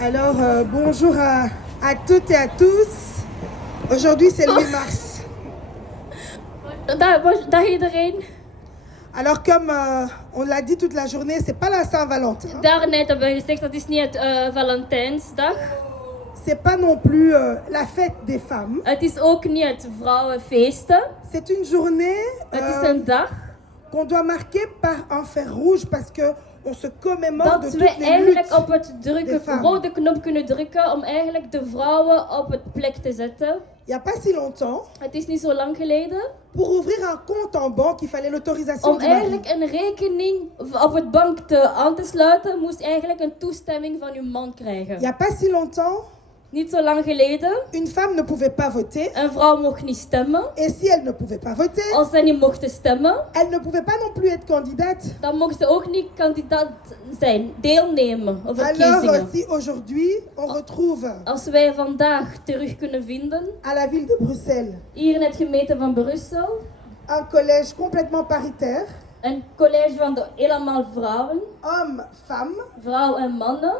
Alors, bonjour à toutes et à tous. Aujourd'hui, c'est le 8 mars. Dag iedereen. Alors, comme on l'a dit toute la journée, c'est pas la Saint-Valentin. Daarnet hebben we gezegd dat is niet het Valentijnsdag. C'est pas non plus la fête des femmes. Het is ook niet het vrouwenfeesten. C'est une journée Het is een dag qu'on doit marquer par un fer rouge parce que on se commémore de dat toutes we les eigenlijk luttes op het des femmes. rode knop kunnen drukken om eigenlijk de vrouwen op het plek te zetten. Il y a pas si longtemps, Het is niet zo lang geleden. pour ouvrir un compte en banque, il fallait l'autorisation Om du mari. eigenlijk een rekening op het bank aan te sluiten, moest eigenlijk een toestemming van uw man krijgen. Il y a pas si longtemps, Niet zo lang geleden. une femme ne pouvait pas voter. Een vrouw mocht niet stemmen. Et si elle ne pouvait pas voter, Als zij niet mochten stemmen, elle ne pouvait pas non plus être candidate. dan mocht ze ook niet kandidaat zijn, deelnemen op Alors, verkiezingen. si aujourd'hui, on retrouve Als wij vandaag terug kunnen vinden, à la ville de Bruxelles hier in het gemeente van Brussel, un collège complètement paritaire, een college van helemaal vrouwen, hommes, femmes, vrouwen en mannen,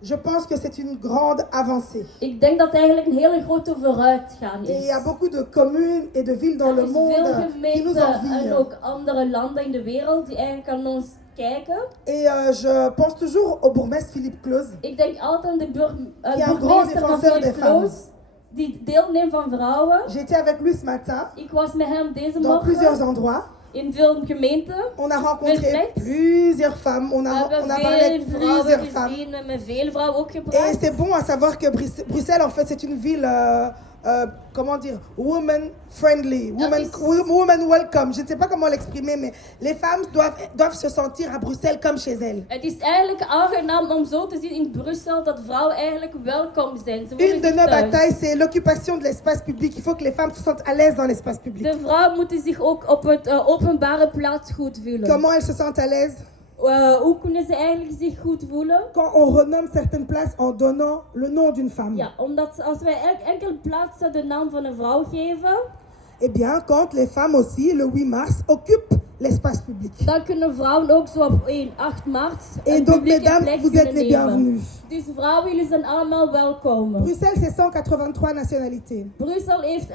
je pense que c'est une grande avancée. ik denk dat het eigenlijk een hele grote vooruitgang Et il is. y a beaucoup de communes et de villes dans Er le is monde veel qui nous gemeenten en envient. ook andere landen in de wereld die eigenlijk aan ons kijken. Et je pense toujours au bourgmestre Philippe Claus, Ik denk altijd aan de qui est un grand burgemeester van défenseur des Philippe femmes. Kloos, die deelneemt van vrouwen. J'étais avec lui ce matin Ik was met hem deze dans plusieurs morgen endroits. in veel gemeenten. On a rencontré Perfect. plusieurs femmes, on We a hebben parlé veel avec plusieurs vrouwen femmes. gezien, we hebben veel vrouwen ook Et gepraat. c'est bon à savoir que Bruxelles, en fait, c'est une ville, comment dire, woman friendly, woman welcome. Je ne sais pas comment l'exprimer, mais les femmes doivent se sentir à Bruxelles comme chez elles. Het is eigenlijk aangenaam om zo te zien in Brussel dat vrouwen eigenlijk welkom zijn. Ze Une voelen de zich nos thuis. batailles, c'est l'occupation de l'espace public. Il faut que les femmes se sentent à l'aise dans l'espace public. De vrouwen moeten zich ook op het openbare plaats goed voelen. Comment elles se sentent à l'aise? Hoe kunnen ze eigenlijk zich goed voelen? Quand on renomme certaines places en donnant le nom d'une femme. Ja, omdat als wij enkele plaatsen de naam van een vrouw geven, Eh bien, quand les femmes aussi, le 8 mars, occupent l'espace public. dan kunnen vrouwen ook zo op 8 maart Et een donc, publieke mesdames, plek vous êtes kunnen les nemen. bienvenus. Dus vrouwen, jullie zijn allemaal welkom. Bruxelles, c'est 183 nationalités. Brussel heeft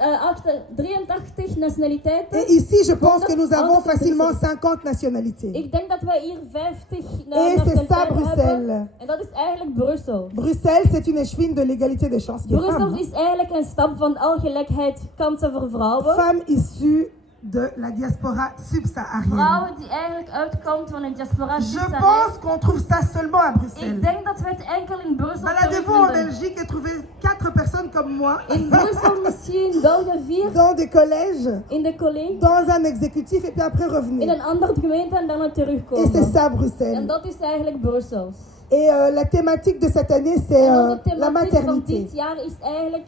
83 nationaliteiten. Et ici, je pense que nous avons facilement 50 nationalités. Ik denk dat wij hier 50 c'est ça, nationaliteiten Bruxelles. hebben. En dat is eigenlijk Brussel. Bruxelles, c'est une échevine de l'égalité des chances des Brussel femmes. is eigenlijk een stap van ongelijkheid kansen voor vrouwen. Femmes issues de la diaspora subsaharienne. Vrouwen die eigenlijk uitkomt van een diaspora. Je pense qu'on trouve ça seulement à Bruxelles. Ik denk dat we het enkel in Brussel Baladez-vous en terugvinden. Belgique et trouvez 4 personnes comme moi In Brussel misschien België 4, dans des collèges, in de college, dans un exécutif et puis après in revenez. een andere gemeente en dan weer Et c'est terugkomen. ça En Bruxelles. dat is eigenlijk Brussels. Et la thématique de cette année, c'est En onze la thematiek van maternité. dit jaar is eigenlijk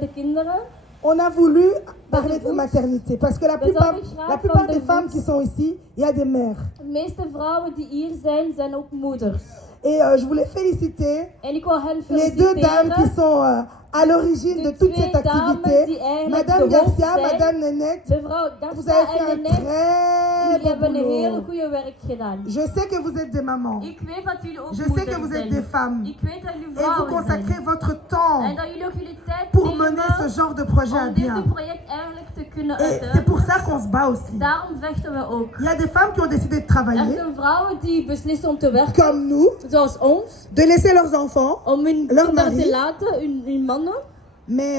de kinderen. On a voulu parler de maternité parce que la plupart des femmes qui sont ici, il y a des mères. De meeste vrouwen die hier zijn, zijn ook moeders. Et je voulais féliciter En ik wil hen les deux dames qui feliciteren. sont à l'origine de toute cette activité. Madame Garcia, Madame Nenette, Mevrouw vous Garcia avez fait en un Nenette, très jullie beau hebben een hele boulot. goede werk gedaan. Je sais que vous êtes des mamans. Ik weet dat jullie ook Je sais moeders que vous êtes zijn. des femmes. Ik weet dat jullie Et vous vrouwen consacrez zijn. votre temps En dat jullie ook jullie tijd pour nemen mener ce genre de projet à om dit bien. project eigenlijk te kunnen Et c'est pour ça uitvoeren. qu'on se bat aussi. Daarom vechten we ook. Il y a des femmes qui ont décidé de Er travailler, zijn vrouwen die beslissen om te werken, comme nous, zoals ons, de laisser leurs enfants, om hun leur kinderen mari. te laten, hun mannen. mais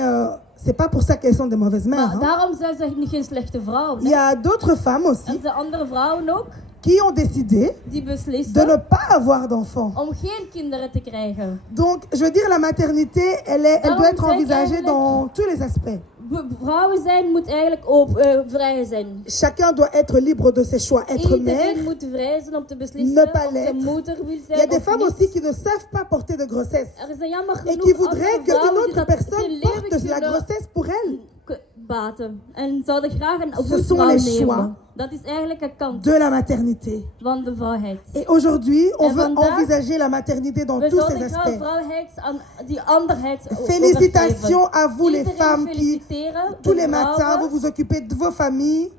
c'est pas pour ça qu'elles sont des mauvaises mères. Maar hein. daarom zijn ze geen slechte vrouwen. Il y a d'autres femmes Er aussi zijn andere vrouwen ook qui ont décidé die de beslissen ne pas avoir d'enfants. om geen kinderen te krijgen. Donc, je veux dire, la maternité, elle Daarom doit être zeg ik envisagée eigenlijk- dans tous les aspects. Vrouwen zijn moet eigenlijk vrij zijn. Chacun doit être libre de ses choix. Être mère. Iedereen moet vrij zijn om te beslissen Ne pas of ze l'être. moeder wil Il y a zijn des of femmes niet. aussi qui ne savent pas porter de grossesse Er zijn jammer et genoeg qui voudraient andere qu'une vrouwen die autre dat personne hun porte leven la kunnen grossesse pour elle. baten. En zouden graag een Ce voetvrouw sont les choix nemen. Dat is eigenlijk een kant de la maternité. van de vrouwheid. Et aujourd'hui, on En veut vandaag- envisager la maternité dans We tous ses zouden graag aspects. vrouwheid aan die anderheid Félicitations à vous les Iedereen femmes qui, feliciteren, tous de les matins, vrouwen. vous vous occupez de vos familles.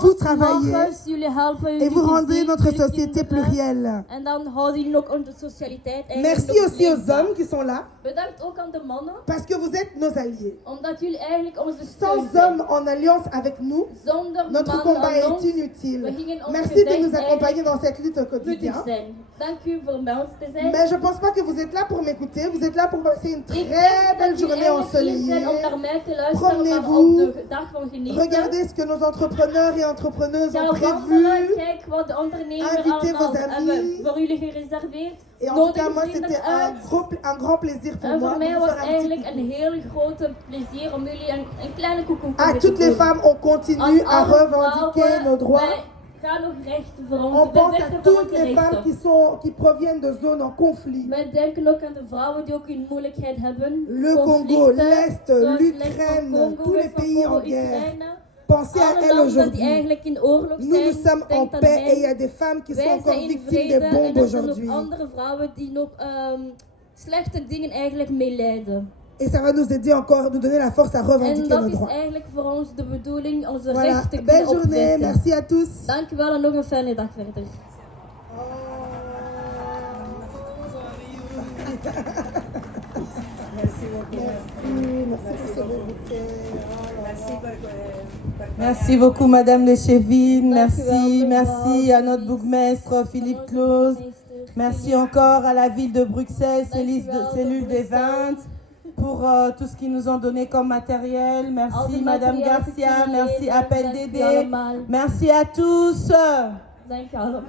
vous travaillez jullie helpen et jullie vous rendez gezin, notre jullie société kinderen. plurielle. En dan houden jullie ook onze socialiteit eigenlijk Merci nog aussi aux leefbaar. hommes qui sont là, Bedankt ook aan de mannen, parce que vous êtes nos alliés. omdat jullie eigenlijk onze steun Sans zijn. hommes en alliance avec nous, Zonder notre mannen combat aan est ons inutile. we gingen ons Merci de gevecht nous accompagner eigenlijk dans cette lutte au nuttig quotidien. zijn. Dank u voor bij ons te zijn. Mais je pense pas que vous êtes là pour m'écouter, vous êtes là pour passer une Ik denk très belle dat jullie journée eigenlijk hier ensoleillée. zijn om naar mij te luisteren van Promenez-vous. op de dag van genieten. Regardez ce que nos entrepreneurs et entrepreneuses Ga ont wandelen, prévu. kijk wat de ondernemers Invitez allemaal vos amis. hebben voor jullie gereserveerd. Et en tout Nodig cas, moi, vrienden c'était uit. un grand plaisir pour En moi voor de mij vous was faire un eigenlijk petit een coucou. heel grote plezier om jullie een kleine koekoek À te toutes les doen. femmes, on continue à alle revendiquer vrouwen, nos droits. wij gaan nog rechten voor ons. On Wij pense à vechten voor toutes onze les femmes rechten. qui proviennent de zones en conflit. Wij denken ook aan de vrouwen die ook in moeilijkheid hebben. Le Congo, Conflicten, l'Est, zoals l'Ukraine, Congo, tous les West van pays Congo, en guerre. Oekraïne. Pensez à Alle elles landen die aujourd'hui. eigenlijk in oorlog Nous, zijn. nous sommes en denk aan paix et il y hen. a des femmes qui sont Wij encore zijn in victimes vrede des en bombes er zijn ook aujourd'hui. andere vrouwen die nog slechte dingen eigenlijk meelijden. Et ça va nous aider encore, nous donner la force à En revendiquer dat nos is droits. eigenlijk voor ons de bedoeling, onze Voilà, rechten belle kunnen journée, opzetten. merci à tous. Dankjewel en nog een fijne dag verder. Merci beaucoup, Madame Lechevine. Dankjewel, Merci à notre mevrouw. bourgmestre Philippe Onze Claus. burgemeester. Merci encore à la ville de Bruxelles, Dankjewel, cellule des Bruxelles. 20, pour tout ce qu'ils nous ont donné comme matériel. Al Merci, de Madame materiaal Garcia. gecreëerd Merci, en Appel dank u Dédé. allemaal. Merci à tous. Dank je allemaal.